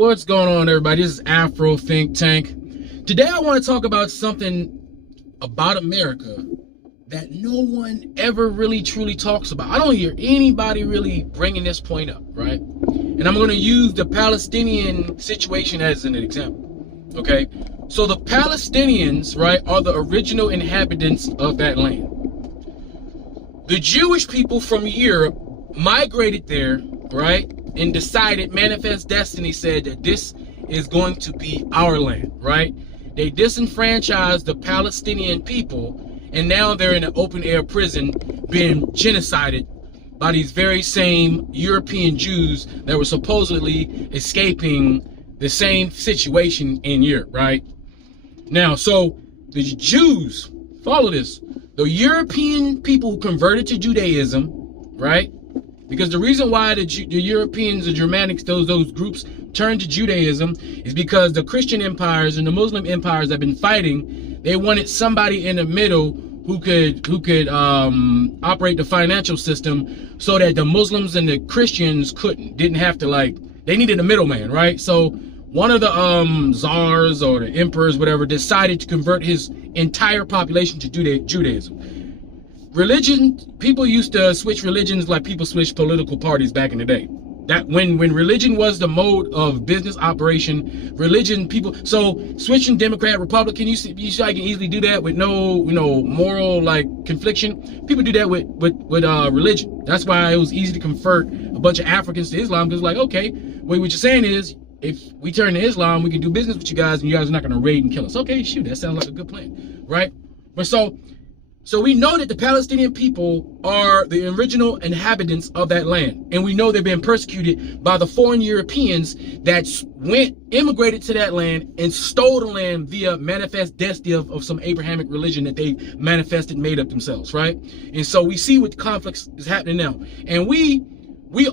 What's going on, everybody? This is Afro Think Tank. Today I want to talk about something about America that no one ever really truly talks about. I don't hear anybody really bringing this point up, right? And I'm going to use the Palestinian situation as an example, okay? So the Palestinians, right, are the original inhabitants of that land. The Jewish people from Europe migrated there, right, and decided, manifest destiny said that this is going to be our land, right? They disenfranchised the Palestinian people, and now they're in an open air prison being genocided by these very same European Jews that were supposedly escaping the same situation in Europe, right? Now, so the Jews, follow this, the European people who converted to Judaism, right? Because the reason why the Europeans, the Germanics, those groups turned to Judaism is because the Christian empires and the Muslim empires that have been fighting, they wanted somebody in the middle who could operate the financial system so that the Muslims and the Christians didn't have to, they needed a middleman, right? So one of the czars or the emperors, whatever, decided to convert his entire population to Judaism. Religion, people used to switch religions like people switched political parties back in the day. That when religion was the mode of business operation, religion, people, so switching Democrat, Republican, you see I can easily do that with no, moral confliction. People do that with religion. That's why it was easy to convert a bunch of Africans to Islam, because okay, what you're saying is, if we turn to Islam, we can do business with you guys, and you guys are not going to raid and kill us. Okay, shoot, that sounds like a good plan, right? But so we know that the Palestinian people are the original inhabitants of that land. And we know they've been persecuted by the foreign Europeans that immigrated to that land and stole the land via manifest destiny of some Abrahamic religion that they manifested, made up themselves, right? And so we see what conflicts is happening now. And we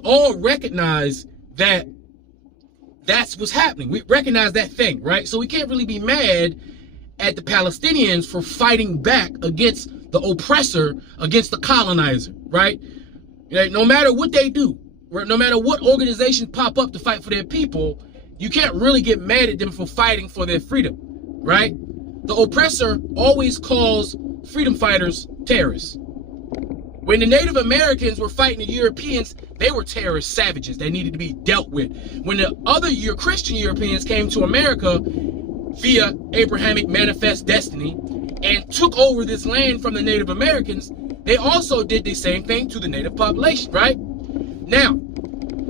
all recognize that that's what's happening. We recognize that thing, right? So we can't really be mad at the Palestinians for fighting back against the oppressor, against the colonizer, right? No matter what they do, no matter what organizations pop up to fight for their people, you can't really get mad at them for fighting for their freedom, right? The oppressor always calls freedom fighters terrorists. When the Native Americans were fighting the Europeans, they were terrorist savages that needed to be dealt with. When the other Christian Europeans came to America via Abrahamic manifest destiny and took over this land from the Native Americans, they also did the same thing to the native population, right? Now,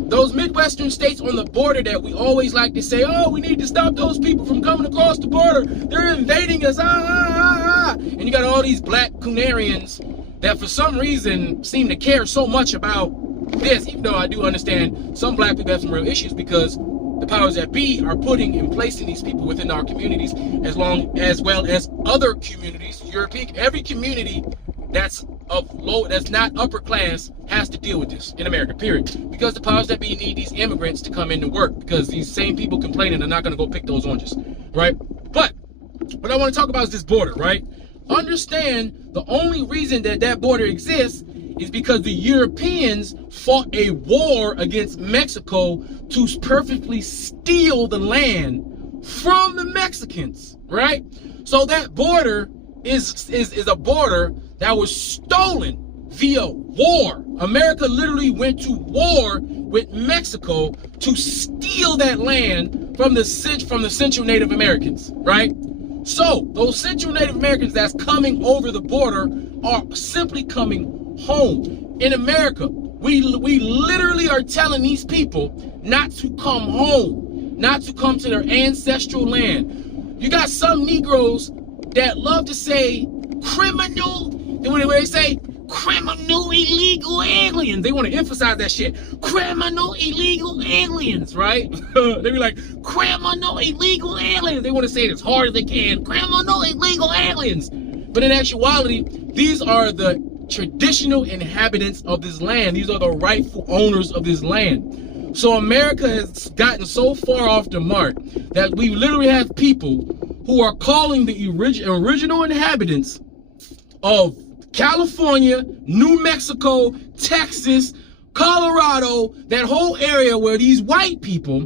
those Midwestern states on the border that we always like to say, oh, we need to stop those people from coming across the border, they're invading us, and you got all these black Cunarians that for some reason seem to care so much about this, even though I do understand some black people have some real issues because the powers that be are putting and placing these people within our communities, as well as other communities, every community that's not upper class has to deal with this in America, period. Because the powers that be need these immigrants to come in to work, because these same people complaining are not going to go pick those oranges, right? But what I want to talk about is this border, right? Understand the only reason that border exists is because the Europeans fought a war against Mexico to perfectly steal the land from the Mexicans, right? So that border is a border that was stolen via war. America literally went to war with Mexico to steal that land from the Central Native Americans, right? So those Central Native Americans that's coming over the border are simply coming home. In America, we literally are telling these people not to come home, not to come to their ancestral land. You got some Negroes that love to say criminal, when they say criminal illegal aliens, they want to emphasize that shit. Criminal illegal aliens, right? They be like, criminal illegal aliens. They want to say it as hard as they can. Criminal illegal aliens. But in actuality, these are the traditional inhabitants of this land. These are the rightful owners of this land. So America has gotten so far off the mark that we literally have people who are calling the original inhabitants of California, New Mexico, Texas, Colorado, that whole area where these white people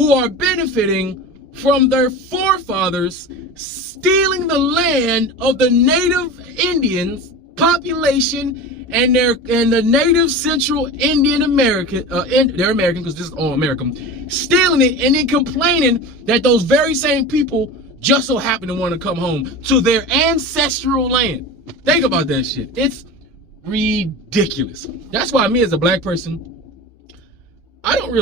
who are benefiting from their forefathers stealing the land of the native Indians population and the native Central Indian American, they're American because this is all American, stealing it and then complaining that those very same people just so happen to want to come home to their ancestral land. Think about that shit. It's ridiculous. That's why me as a black person, I don't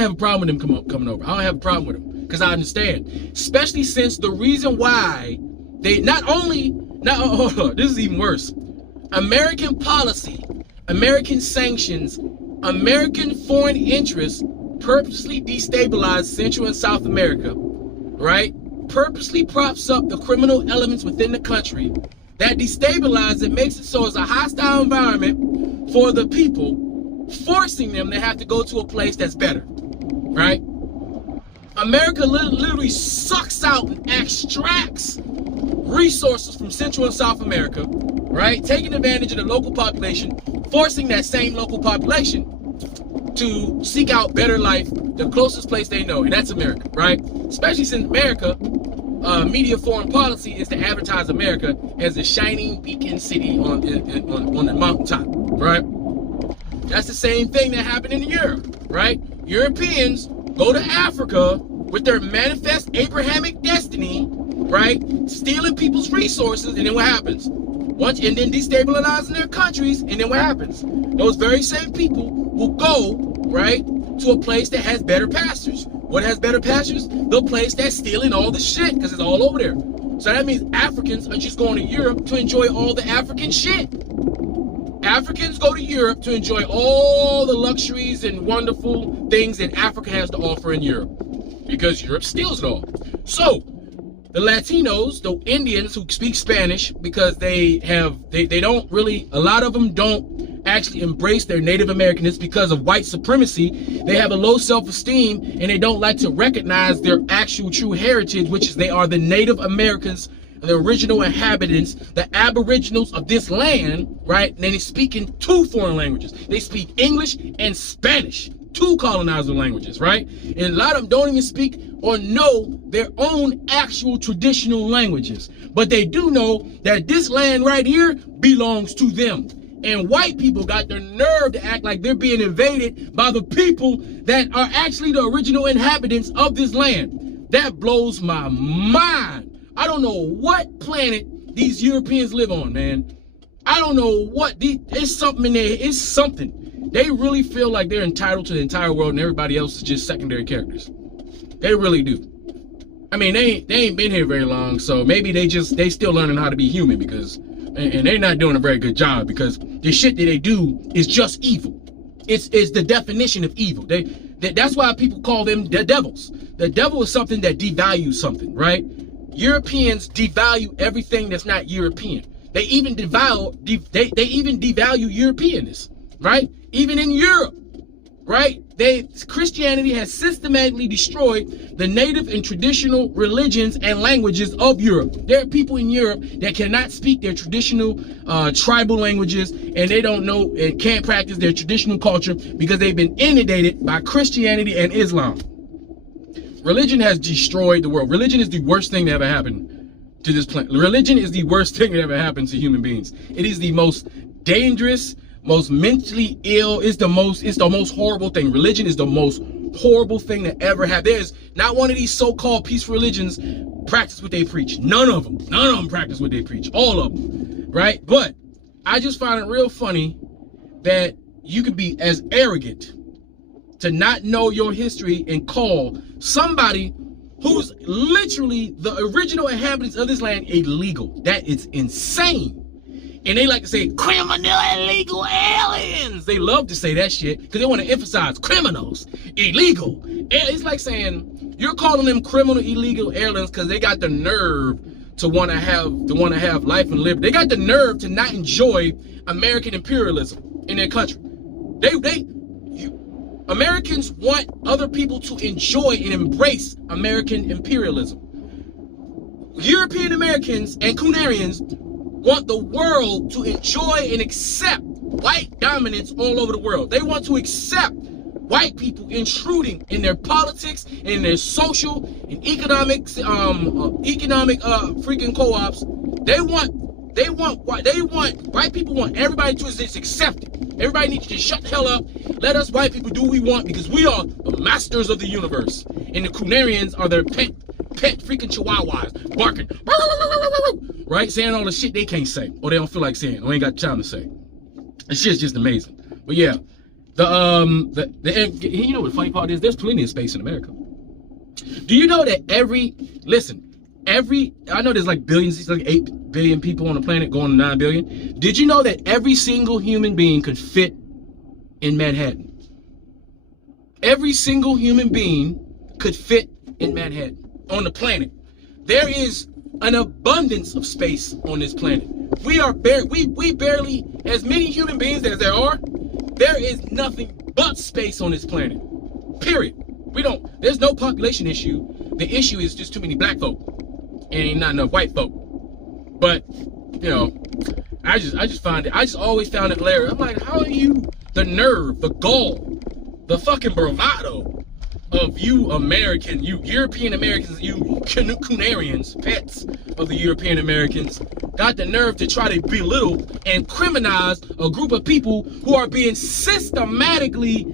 have a problem with them coming over. I don't have a problem with them because I understand, especially since the reason why they this is even worse. American policy, American sanctions, American foreign interests purposely destabilize Central and South America, right? Purposely props up the criminal elements within the country that destabilize it, makes it so it's a hostile environment for the people, forcing them to have to go to a place that's better, right? America literally sucks out and extracts resources from Central and South America, right? Taking advantage of the local population, forcing that same local population to seek out better life, the closest place they know, and that's America, right? Especially since America, media foreign policy is to advertise America as a shining beacon city on the mountaintop, right? That's the same thing that happened in Europe, right? Europeans go to Africa with their manifest Abrahamic destiny, right? Stealing people's resources, and then what happens? And then destabilizing their countries, and then what happens? Those very same people will go, right, to a place that has better pastures. What has better pastures? The place that's stealing all the shit, because it's all over there. So that means Africans are just going to Europe to enjoy all the African shit. Africans go to Europe to enjoy all the luxuries and wonderful things that Africa has to offer in Europe, because Europe steals it all. So the Latinos, the Indians who speak Spanish, because they don't really, a lot of them don't actually embrace their Native Americanness because of white supremacy. They have a low self-esteem and they don't like to recognize their actual true heritage, which is they are the Native Americans, the original inhabitants, the aboriginals of this land, right? And they speak in two foreign languages. They speak English and Spanish, two colonizer languages, right? And a lot of them don't even speak or know their own actual traditional languages. But they do know that this land right here belongs to them. And white people got the nerve to act like they're being invaded by the people that are actually the original inhabitants of this land. That blows my mind. I don't know what planet these Europeans live on, man. I don't know what, it's something in there, it's something. They really feel like they're entitled to the entire world and everybody else is just secondary characters. They really do. I mean, they ain't been here very long, so maybe they still learning how to be human, because, and they're not doing a very good job, because the shit that they do is just evil. It's the definition of evil. That's why people call them the devils. The devil is something that devalues something, right? Europeans devalue everything that's not European. They even devalue Europeanness, right? Even in Europe, right? Christianity has systematically destroyed the native and traditional religions and languages of Europe. There are people in Europe that cannot speak their traditional tribal languages, and they don't know and can't practice their traditional culture because they've been inundated by Christianity and Islam. Religion has destroyed the world. Religion is the worst thing that ever happened to this planet. Religion is the worst thing that ever happened to human beings. It is the most dangerous, most mentally ill, it's the most horrible thing. Religion is the most horrible thing that ever happened. There's not one of these so-called peaceful religions practice what they preach. None of them practice what they preach. All of them, right? But I just find it real funny that you could be as arrogant to not know your history and call somebody who's literally the original inhabitants of this land illegal. That is insane. And they like to say criminal illegal aliens. They love to say that shit because they want to emphasize criminals, illegal. It's like saying you're calling them criminal illegal aliens because they got the nerve to want to have life and liberty. They got the nerve to not enjoy American imperialism in their country. Americans want other people to enjoy and embrace American imperialism. European Americans and Kunarians want the world to enjoy and accept white dominance all over the world. They want to accept white people intruding in their politics, in their social and economic freaking co-ops. White people want everybody to just accept it. Everybody needs to just shut the hell up. Let us white people do what we want because we are the masters of the universe. And the Kunarians are their pet freaking chihuahuas barking, right? Saying all the shit they can't say or they don't feel like saying or ain't got time to say. This shit's just amazing. But yeah, you know what the funny part is? There's plenty of space in America. Do you know that I know there's like billions, it's like 8 billion people on the planet going to 9 billion. Did you know that every single human being could fit in Manhattan? Every single human being could fit in Manhattan on the planet. There is an abundance of space on this planet. We barely, as many human beings as there are, there is nothing but space on this planet. Period. There's no population issue. The issue is just too many black folk and ain't not enough white folk. But, you know, I just always found it hilarious. I'm like, how are you, the nerve, the gall, the fucking bravado of you American, you European Americans, you Kunarians, pets of the European Americans, got the nerve to try to belittle and criminalize a group of people who are being systematically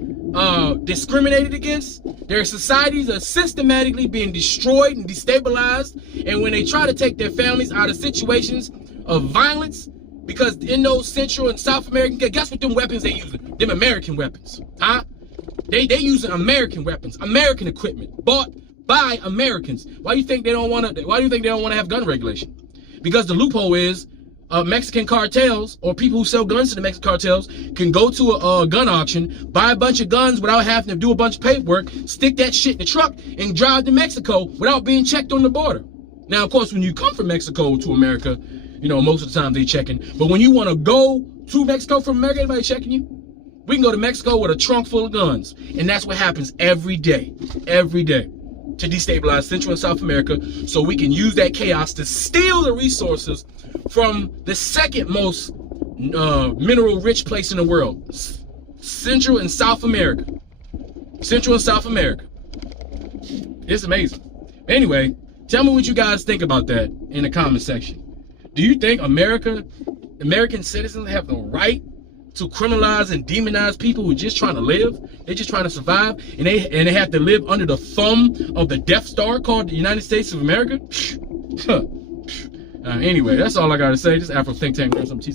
discriminated against. Their societies are systematically being destroyed and destabilized. And when they try to take their families out of situations of violence, because in those Central and South American, guess what them weapons they using? Them American weapons, huh? They using American weapons, American equipment, bought by Americans. Why do you think they don't want to have gun regulation? Because the loophole is Mexican cartels or people who sell guns to the Mexican cartels can go to a gun auction, buy a bunch of guns without having to do a bunch of paperwork, stick that shit in the truck, and drive to Mexico without being checked on the border. Now, of course, when you come from Mexico to America, you know, most of the time they checking. But when you want to go to Mexico from America, anybody checking you? We can go to Mexico with a trunk full of guns. And that's what happens every day, to destabilize Central and South America so we can use that chaos to steal the resources from the second most mineral rich place in the world, Central and South America. Central and South America. It's amazing. Anyway, tell me what you guys think about that in the comment section. Do you think American citizens have the right to criminalize and demonize people who are just trying to live? They're just trying to survive, and they have to live under the thumb of the Death Star called the United States of America? Anyway, that's all I gotta say. Just Afro Think Tank. Some tea.